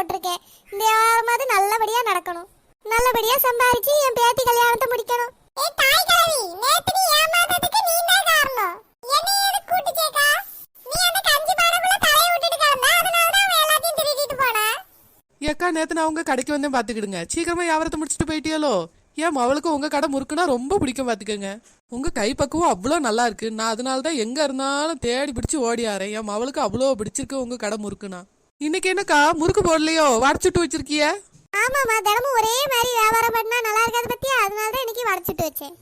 போட்டிருக்கேன். இந்த வியாபாரமாவது நல்லபடியா நடக்கணும். நல்லபடியா சம்பாரிச்சு என் பேத்தி கல்யாணத்தை முடிக்கணும். ஏய் தாய் கிழவி, நேத்து நீ ஏமாந்ததுக்கு நீ தான் காரணம். என்னை எதுக்கு கூட்டிச்சேக்கா? நீ அந்த கஞ்சி பானைக்குள்ள தலைய விட்டுட்டு கிடந்த, அதனால தான் எல்லாத்தையும் திருடிட்டு போனா. ஏக்கா நேத்து நான் உங்க கடைக்கு வந்தேன் பாத்துக்கிடுங்க. சீக்கிரமா வியாபாரத்தை முடிச்சுட்டு போயிட்டியாலோ? ஏன் அவளுக்கு உங்க கடை முறுக்குனா ரொம்ப பிடிக்கும் பாத்துக்கங்க. உங்க கைப்பக்குவம் அவ்வளோ நல்லா இருக்கு. நான் அதனாலதான் எங்க இருந்தாலும் தேடி பிடிச்சு ஓடியாரேன். என் அவளுக்கு அவ்வளோ பிடிச்சிருக்கு உங்க கடை முறுக்குனா. இன்னைக்கு என்னக்கா முறுக்கு போடலையோ? வடைச்சுட்டு வச்சிருக்கிய? ஆமாமா, தினமும் ஒரே மாதிரி வியாபாரம் பண்ணா நல்லா இருக்காது பத்தியா, அதனாலதான் இன்னைக்கு வடைச்சுட்டு வச்சேன்.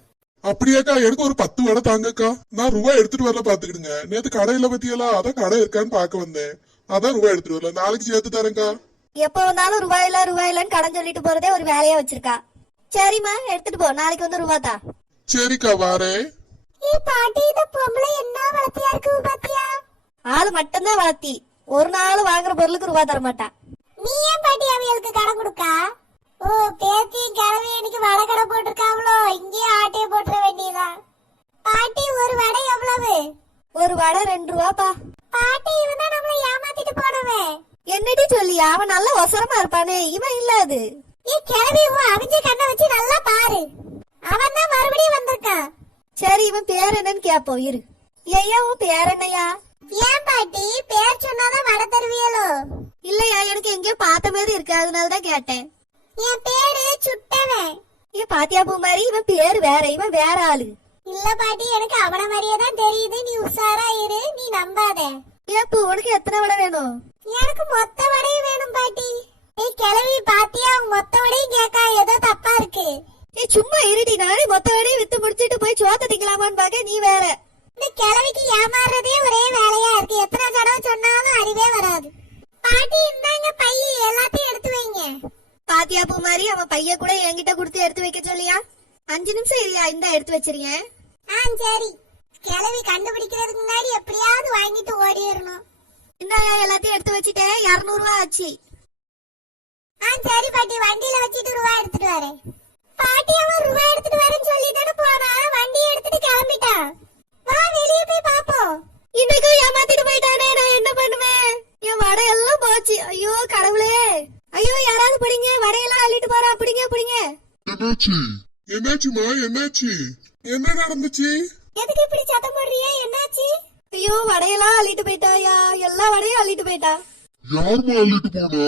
அப்படியாக்கா, எனக்கு ஒரு 10 வடை தாங்கக்கா. நான் ரூபாய் எடுத்துட்டு வரல பாத்துக்கிடுங்க. நேத்து கடையில பத்தியெல்லாம் அதான் கடை இருக்கான்னு பாக்க வந்தேன். அதான் ரூபாய் எடுத்துட்டு வரல. நாளைக்கு சேர்த்து தரேன்க்கா. எப்ப வந்தாலும் ரூபாயிலன்னு கடன் சொல்லிட்டு போறதே ஒரு வேலையா வச்சிருக்கா. சரிம்மா, எடுத்துட்டு போ. நாளைக்கு வந்து ரூபாத்தா. சரிக்கா, வாரேன். பாட்டி, இந்த பொம்பளை என்ன வளர்த்தியா இருக்கு பாத்தியா? ஆளு மட்டும்தான் வளர்த்தி. ஒரு நாள் வாங்குற பொருளுக்கு ரூபா தர மாட்டா. நீ ஏன் பாட்டி அவியலுக்கு கடை கொடுக்கா? ஓ, பேத்தி கிழவி இன்னைக்கு வடை கடை போட்டிருக்காவளோ? இங்கேயே ஆட்டையை போட்டுற வேண்டியதா? பாட்டி, ஒரு வடை எவ்வளவு? ஒரு வடை 2 ரூபாப்பா. பாட்டி, இவன் தான் நம்மள ஏமாத்திட்டு போனவன். என்னடி சொல்லி? அவன் நல்ல ஒசரமா இருப்பானே, இவன் இல்ல அது. கிழவி, அவிஞ்ச கண்ணை வச்சு நல்லா பாரு. அவன் தான் மறுபடியும் வந்திருக்கான். சரி, இவன் பேர் என்னன்னு கேப்போம் இரு. ஐயா, உன் பேர் என்னையா? ஏன் பாட்டி, பேர் சொன்னாதான் வடை தருவியலோ? இல்லையா, எனக்கு எங்கேயோ பார்த்த மாதிரி இருக்கு, அதனாலதான் கேட்டேன். என் பேரு சுட்டவன். ஏன் பாத்தியா பூ மாதிரி? இவன் பேர் வேற, இவன் வேற ஆளு. இல்ல பாட்டி, எனக்கு அவன மாதிரியே தான் தெரியுது. நீ உஷாரா இரு, நீ நம்பாத. ஏன் பூ, உனக்கு எத்தனை வடை வேணும்? எனக்கு மொத்த வடையும் வேணும் பாட்டி. கிழவி, பாத்தியா, அவங்க மொத்த வடையும் கேக்கா, ஏதோ தப்பா இருக்கு. சும்மா இருடி, நானே மொத்த வடையும் வித்து முடிச்சிட்டு போய் சோத்த திங்கலாமான்னு பாக்க நீ வேற. இந்த கிழவிக்கு ஏமாறுறதே ஒரே வேலையா இருக்கு. எத்தனை தடவை சொன்னாலும் அறிவே வராது. பாட்டி, இந்தாங்க பைய, எல்லாத்தையும் எடுத்து வைங்க. பாத்தியா பூ மாதிரி? அவன் பைய கூட என்கிட்ட கொடுத்து எடுத்து வைக்க சொல்லியா? 5 நிமிஷம் இல்லையா, இந்த எடுத்து வச்சிருக்கேன். சரி. கிழவி கண்டுபிடிக்கிறதுக்கு முன்னாடி எப்படியாவது வாங்கிட்டு ஓடிடணும். இந்தாயா, எல்லாத்தையும் எடுத்து வச்சுட்டேன். 200 ரூபா ஆச்சு. சரி பாட்டி, வண்டியில வச்சிட்டு ரூபாய் எடுத்துட்டு வரேன். பாட்டி, அவன் ரூபாய் எடுத்துட்டு வரேன்னு சொல்லி தானே போனா, வண்டியை எடுத்துட்டு கிளம்பிட்டான். வா, வெளியே போய் பாப்போம். இன்னைக்கும் ஏமாத்திட்டு போயிட்டானே, நான் என்ன பண்ணுவேன்? என் வடை எல்லாம் போச்சு. ஐயோ கடவுளே! ஐயோ, யாராவது பிடிங்க, வடையெல்லாம் அள்ளிட்டு போறா. பிடிங்க பிடிங்க. என்னாச்சு? என்னாச்சுமா? என்னாச்சு? என்ன நடந்துச்சு? எதுக்கு இப்படி சத்தம் போடுறியே? என்னாச்சு? ஐயோ, வடையெல்லாம் அள்ளிட்டு போயிட்டாயா. எல்லா வடையும் அள்ளிட்டு போயிட்டா. யாருமா அள்ளிட்டு போனா?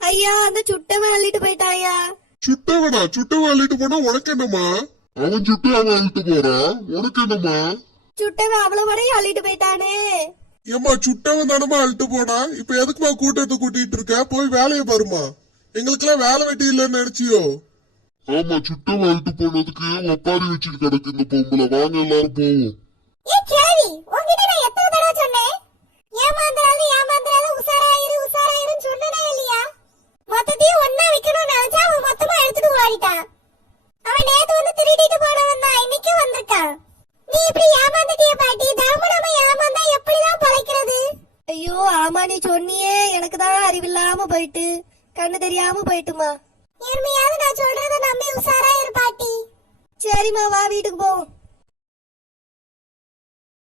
ஐயா, அந்த சுட்டவன் அள்ளிட்டு போயிட்டாயா. சுட்டவனா? சுட்டவன் அள்ளிட்டு போனா உனக்கு என்னமா? அவன் சுட்டு அவன் அள்ளிட்டு போறான், உனக்கு என்னமா? சுட்டவன் அவ்வளவு வடையும் அள்ளிட்டு போயிட்டானே. ஏமா, சுட்டவன் தானமா அள்ளிட்டு போனா? இப்ப எதுக்குமா கூட்டத்தை கூட்டிட்டு இருக்க? போய் வேலையை பாருமா. எங்களுக்கெல்லாம் வேலை வெட்டி இல்லன்னு நினைச்சியோ? ஆமா, சுட்டவன் அள்ளிட்டு போனதுக்கு ஒப்பாரி வச்சுட்டு கிடக்கு இந்த பொம்பளை. வாங்க எல்லாரும் போவோம். கிழவி, உன்கிட்ட நான் எத்தனை தடவை சொன்னேன்? ஏமாந்துறாது உசாராயிருன்னு சொன்னனே இல்லையா? மொத்தத்தையும் ஒன்னா விக்கணும்னு நினைச்சா அவன் மொத்தமா எடுத்துட்டு ஓடிட்டான். அவன் நேத்து வந்து திருடிட்டு போனவன் தான், இன்னைக்கு வந்திருக்கான். நீ இப்படி ஏமாந்துட்டிய பாட்டி. தினமும் நம்ம ஏமாந்தா எப்படிதான் பழைக்கிறது? ஐயோ ஆமா, நீ சொன்னியே. எனக்கு தான் அறிவில்லாம போயிட்டு, கண்ணு தெரியாம போயிட்டுமா. இனிமையாவது நான் சொல்றத நம்பி உசாரா இரு பாட்டி. சரிம்மா, வா வீட்டுக்கு போவோம்.